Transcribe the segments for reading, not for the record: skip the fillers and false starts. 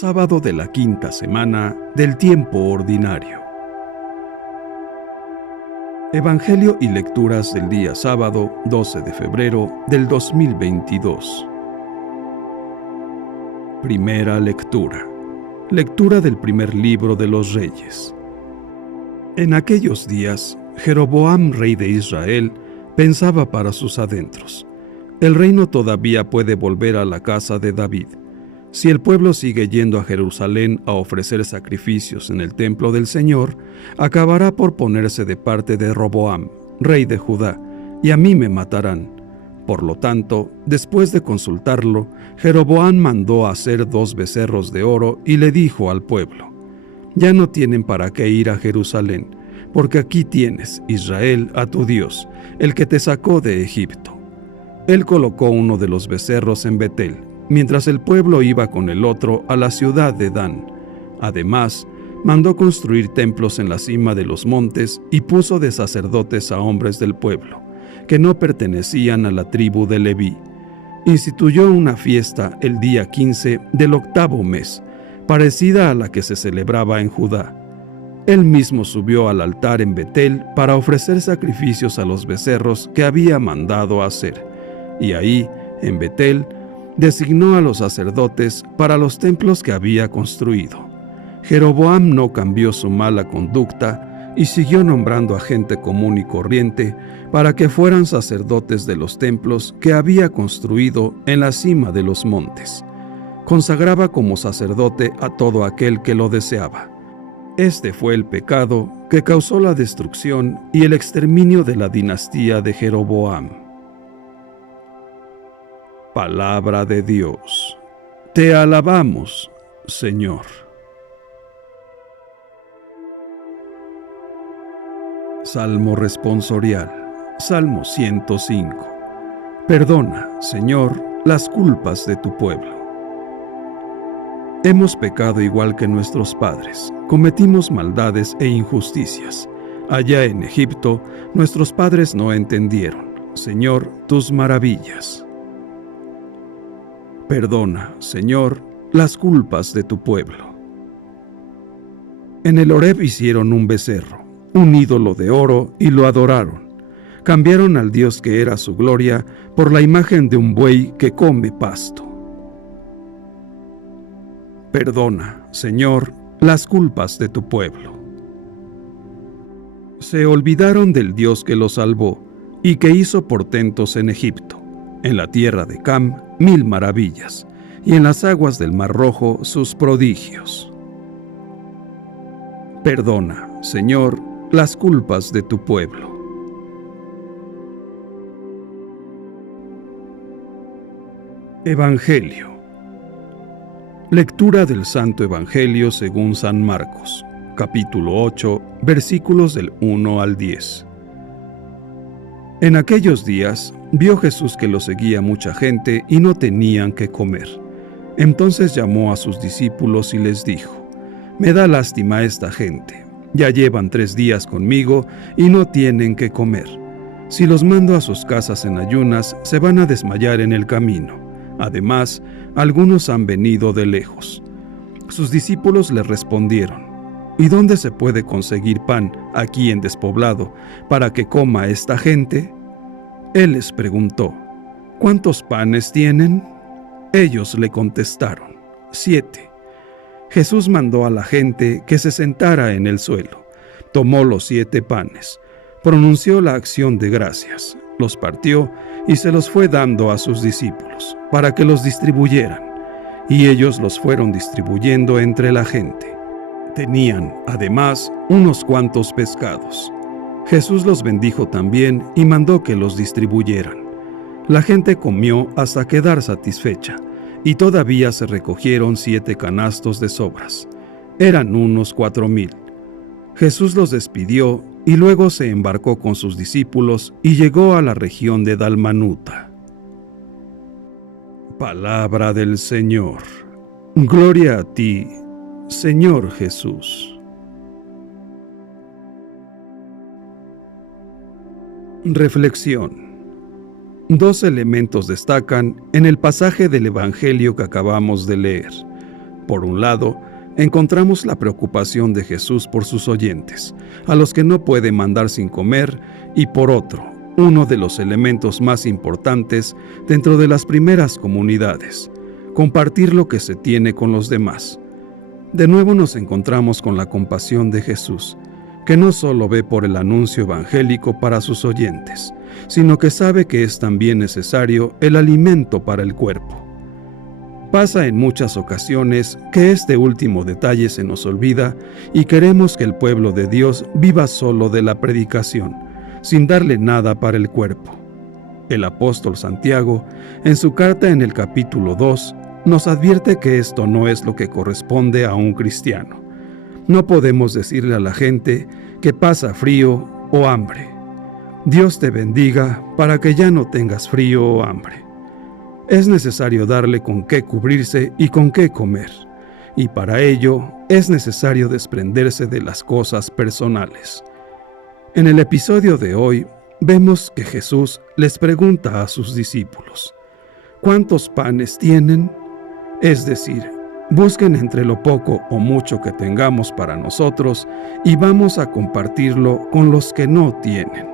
Sábado de la quinta semana del tiempo ordinario. Evangelio y lecturas del día sábado 12 de febrero del 2022. Primera lectura. Lectura del primer libro de los Reyes. En aquellos días, Jeroboam, rey de Israel, pensaba para sus adentros: el reino todavía puede volver a la casa de David. Si el pueblo sigue yendo a Jerusalén a ofrecer sacrificios en el templo del Señor, acabará por ponerse de parte de Roboam, rey de Judá, y a mí me matarán. Por lo tanto, después de consultarlo, Jeroboam mandó hacer 2 becerros de oro y le dijo al pueblo: ya no tienen para qué ir a Jerusalén, porque aquí tienes, Israel, a tu Dios, el que te sacó de Egipto. Él colocó uno de los becerros en Betel, mientras el pueblo iba con el otro a la ciudad de Dan. Además, mandó construir templos en la cima de los montes y puso de sacerdotes a hombres del pueblo, que no pertenecían a la tribu de Leví. Instituyó una fiesta el día 15 del 8º mes, parecida a la que se celebraba en Judá. Él mismo subió al altar en Betel para ofrecer sacrificios a los becerros que había mandado hacer, y ahí, en Betel, designó a los sacerdotes para los templos que había construido. Jeroboam no cambió su mala conducta y siguió nombrando a gente común y corriente para que fueran sacerdotes de los templos que había construido en la cima de los montes. Consagraba como sacerdote a todo aquel que lo deseaba. Este fue el pecado que causó la destrucción y el exterminio de la dinastía de Jeroboam. Palabra de Dios. Te alabamos, Señor. Salmo responsorial. Salmo 105. Perdona, Señor, las culpas de tu pueblo. Hemos pecado igual que nuestros padres, cometimos maldades e injusticias. Allá en Egipto, nuestros padres no entendieron, Señor, tus maravillas. Perdona, Señor, las culpas de tu pueblo. En el Horeb hicieron un becerro, un ídolo de oro, y lo adoraron. Cambiaron al Dios que era su gloria por la imagen de un buey que come pasto. Perdona, Señor, las culpas de tu pueblo. Se olvidaron del Dios que los salvó y que hizo portentos en Egipto, en la tierra de Cam 1000 maravillas, y en las aguas del Mar Rojo sus prodigios. Perdona, Señor, las culpas de tu pueblo. Evangelio. Lectura del Santo Evangelio según San Marcos, capítulo 8, versículos del 1 al 10. En aquellos días, vio Jesús que lo seguía mucha gente y no tenían qué comer. Entonces llamó a sus discípulos y les dijo: me da lástima esta gente. Ya llevan 3 días conmigo y no tienen qué comer. Si los mando a sus casas en ayunas, se van a desmayar en el camino. Además, algunos han venido de lejos. Sus discípulos le respondieron: ¿y dónde se puede conseguir pan aquí en despoblado para que coma esta gente? Él les preguntó: ¿cuántos panes tienen? Ellos le contestaron: 7. Jesús mandó a la gente que se sentara en el suelo. Tomó los 7 panes, pronunció la acción de gracias, los partió y se los fue dando a sus discípulos para que los distribuyeran, y ellos los fueron distribuyendo entre la gente. Tenían, además, unos cuantos pescados. Jesús los bendijo también y mandó que los distribuyeran. La gente comió hasta quedar satisfecha, y todavía se recogieron 7 canastos de sobras. Eran unos 4000. Jesús los despidió y luego se embarcó con sus discípulos y llegó a la región de Dalmanuta. Palabra del Señor. Gloria a ti, Señor Jesús. Reflexión. 2 elementos destacan en el pasaje del Evangelio que acabamos de leer. Por un lado, encontramos la preocupación de Jesús por sus oyentes, a los que no puede mandar sin comer, y por otro, uno de los elementos más importantes dentro de las primeras comunidades, compartir lo que se tiene con los demás. De nuevo nos encontramos con la compasión de Jesús, que no solo ve por el anuncio evangélico para sus oyentes, sino que sabe que es también necesario el alimento para el cuerpo. Pasa en muchas ocasiones que este último detalle se nos olvida y queremos que el pueblo de Dios viva solo de la predicación, sin darle nada para el cuerpo. El apóstol Santiago, en su carta en el capítulo 2, nos advierte que esto no es lo que corresponde a un cristiano. No podemos decirle a la gente que pasa frío o hambre. Dios te bendiga para que ya no tengas frío o hambre. Es necesario darle con qué cubrirse y con qué comer, y para ello es necesario desprenderse de las cosas personales. En el episodio de hoy vemos que Jesús les pregunta a sus discípulos: ¿cuántos panes tienen? Es decir, busquen entre lo poco o mucho que tengamos para nosotros y vamos a compartirlo con los que no tienen.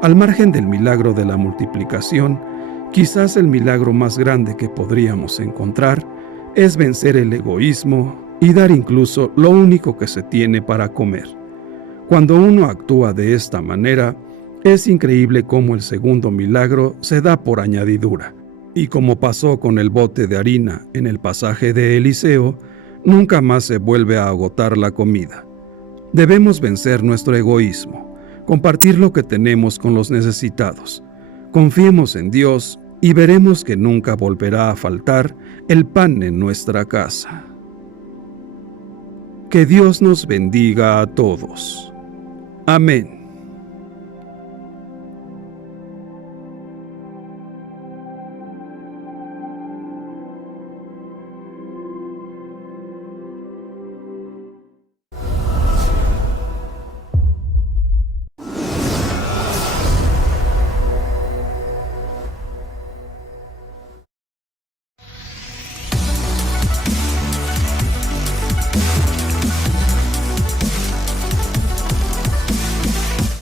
Al margen del milagro de la multiplicación, quizás el milagro más grande que podríamos encontrar es vencer el egoísmo y dar incluso lo único que se tiene para comer. Cuando uno actúa de esta manera, es increíble cómo el segundo milagro se da por añadidura. Y como pasó con el bote de harina en el pasaje de Eliseo, nunca más se vuelve a agotar la comida. Debemos vencer nuestro egoísmo, compartir lo que tenemos con los necesitados. Confiemos en Dios y veremos que nunca volverá a faltar el pan en nuestra casa. Que Dios nos bendiga a todos. Amén.